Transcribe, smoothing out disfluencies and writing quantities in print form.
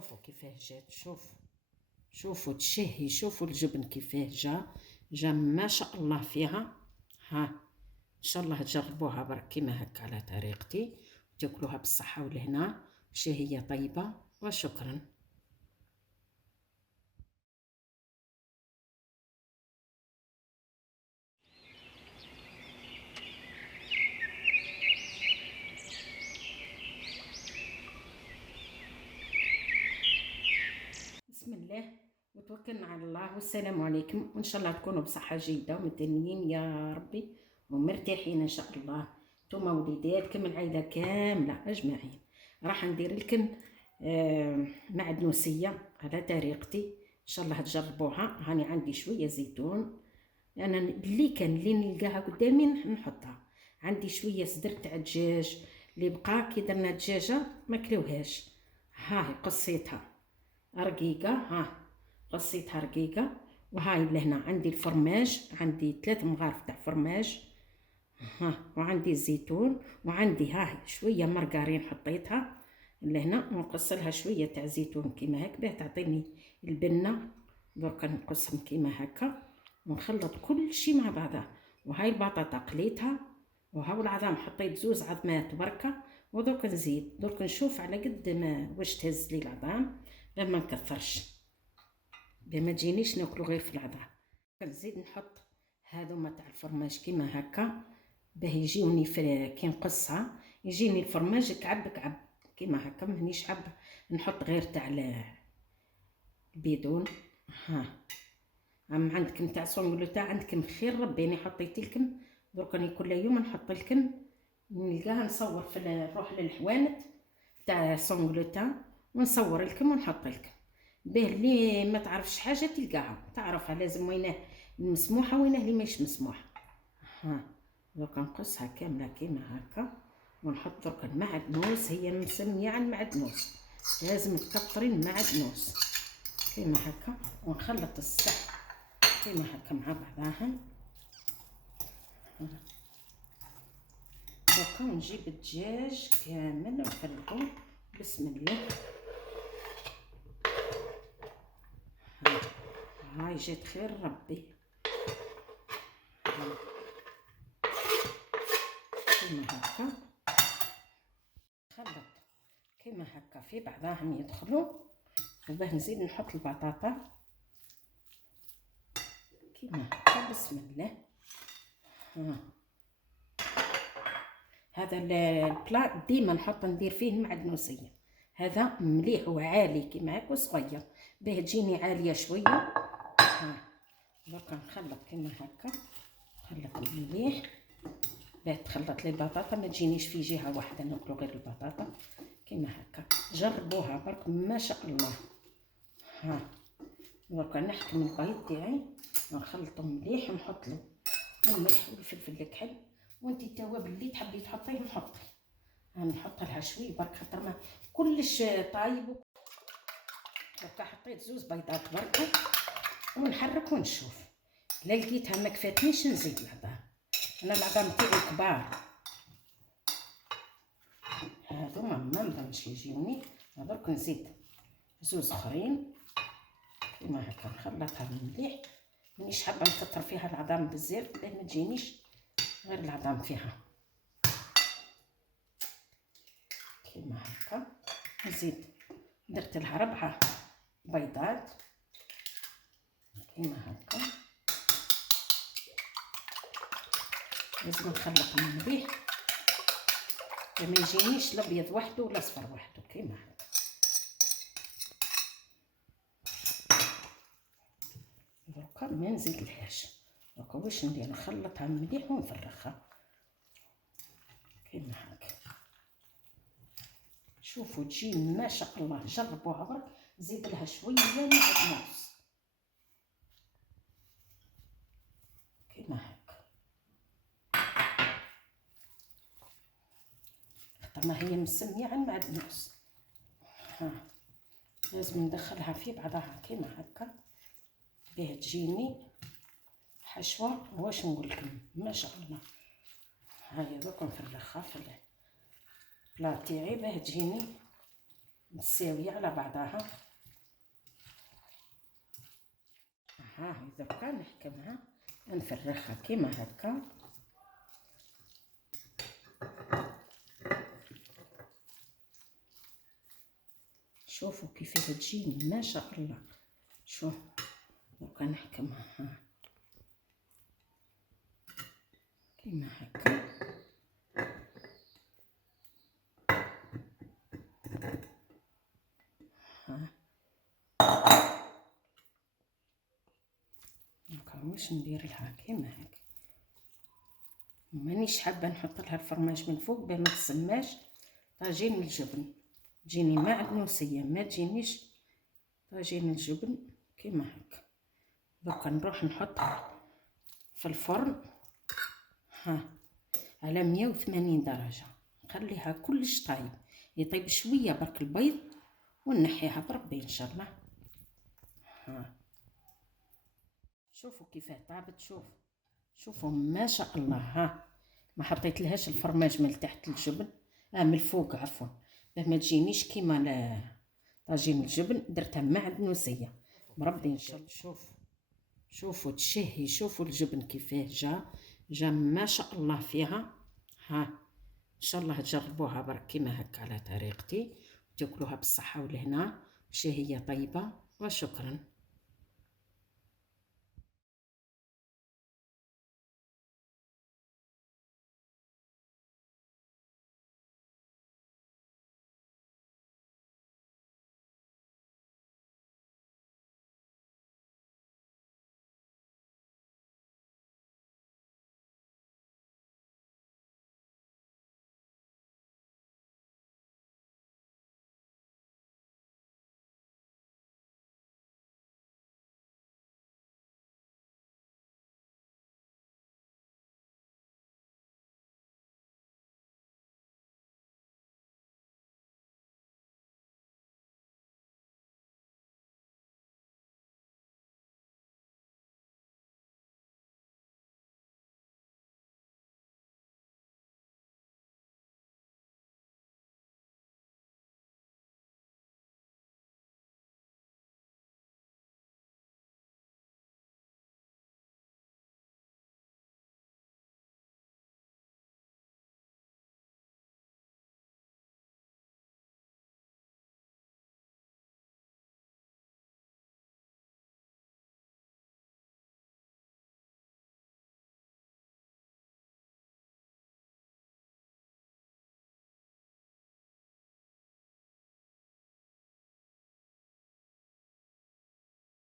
شوفوا كيفاه جات. شوفوا تشهي. شوفوا الجبن كيفاه جا ما شاء الله فيها. ها ان شاء الله تجربوها برك كيما هكا على طريقتي وتاكلوها بالصحه والهنا. شهيه طيبه وشكرا. بسم الله وتوكلنا على الله والسلام عليكم، وان شاء الله تكونوا بصحه جيده ومتهنيين يا ربي ومرتاحين ان شاء الله نتوما وليداتكم العائله كامله اجمعين. راح ندير لكم معدنوسيه على طريقتي ان شاء الله تجربوها. هاني عندي شويه زيتون، انا اللي نلقاها قدامي نحطها. عندي شويه صدر تاع الدجاج اللي بقى كي درنا الدجاجه ما كلوهاش، هاي قصيتها رقيقه. قصيتها رقيقه. وهاي لهنا عندي الفرماج، عندي 3 مغارف تاع فرماج. وعندي الزيتون، وعندي هاي شويه مرقارين حطيتها لهنا، ونقص لها شويه تاع زيتون كيما هكا باه تعطيني البنه. درك نقصهم كيما هكا ونخلط كل شيء مع بعضه. وهاي البطاطا قليتها، وهاو العظام حطيت 2 عظمات بركه. ودرك نزيد، درك نشوف على قد ما واش تهز لي العظام غير ما نكثرش باه ما تجينيش ناكلو غير في العظام. نزيد نحط هذوما تاع الفرماج كيما هكا باه يجيوني كي نقصها يجيني الفرماج كعب كيما هكا. مانيش حابه نحط غير تاع البيدون. عندكم تاع سونغلوتا عندكم خير ربي، انا حطيت لكم درك راني كل يوم نحط لكم. نلقاها نصور نروح للحوانت تاع سونغلوتا ونصور لكم ونحط لكم باه اللي ما تعرفش حاجه تلقاها تعرفها. لازم وينه مسموحه وينه اللي ماهيش مسموحه. درك نقصها كامله كيما هكا ونحط درك المعدنوس. هي مسميه عن المعدنوس، لازم تكثري المعدنوس كيما هكا. ونخلط الصح كيما هكا مع بعضاها. درك نجيب الدجاج كامل ونفرغو. بسم الله. هاي جات خير ربي كيما هكا. خلط كيما هكا في بعضاهم يدخلوا. وباه نزيد نحط البطاطا كيما هكا. بسم الله. هذا البلا ديما ندير فيه المعدنوسيه. هذا مليح وعالي كيما هكا وصغير باه تجيني عاليه شويه. درك نخلط كيما هكا. نخلط مليح باه تخلط لي البطاطا ما تجينيش في جهه واحده ناكلو غير البطاطا كيما هكا. جربوها برك ما شاء الله. درك نحكم البيض تاعي ونخلطو مليح ونحط له الملح والفلفل الكحل. وانتي التوابل اللي تحبي تحطيه نحطي. نحط لها شويه برك خاطر ما كلش طايب. درك حطيت 2 بيضات برك ونحرك ونشوف. لا لقيتها ما كفاتنيش نزيد العظام. انا العظام تاعي كبار هذوما ما نظنش يجيوني. درك نزيد 2 اخرين كيما هكا. نخلطها مليح. مانيش حابه نكثر فيها العظام بزاف باه ما تجينيش غير العظام فيها كيما هكا. نزيد درت لها 4 بيضات كيما هكا. لازم نخلطهم مليح باه ما يجينيش الابيض وحده ولا الاصفر وحده كيما هكا. دركا ما نزيدلهاش. دركا واش ندير نخلطها مليح ونفرغها كيما هكا. شوفوا تجي ما شاء الله. جربوها برك. زيد لها شويه معدنوس كيما هكا. خاطر ما هي مسميه عن معدنوس. لازم ندخلها في بعضها كيما هكا باه تجيني حشوه. واش نقول لكم ما شاء الله. هاي دوك نفرغها في البلا تاعي باه تجيني متساويه على بعضها. ها دركا نحكمها نفرخها كيما هكا. شوفوا كيفاه تجيني ما شاء الله. شوف دركا نحكمها ها كيما هكا. ها واش ندير لها كيما هكا. مانيش حابه نحط لها الفرماج من فوق باه ما تسماش طاجين الجبن، تجيني معدنوسيه ما تجينيش طاجين الجبن كيما هكا. دوكا نروح نحطها في الفرن ها على 180 درجه، نخليها كلش طايب، يطيب شويه برك البيض ونحيها بربي ان شاء الله. ها شوفوا كيفاه طابت. شوفوا ما شاء الله. ها ما حطيت لهاش الفرماج من تحت الجبن من الفوق عفوا، باه ما تجينيش كيما طاجين الجبن، درتها معدنوسيه مربي ان شاء الله. شوفوا تشهي. شوفوا الجبن كيفاه جا ما شاء الله فيها. ها ان شاء الله تجربوها برك كيما هكا على طريقتي، تاكلوها بالصحه والهنا، شهيه طيبه وشكرا.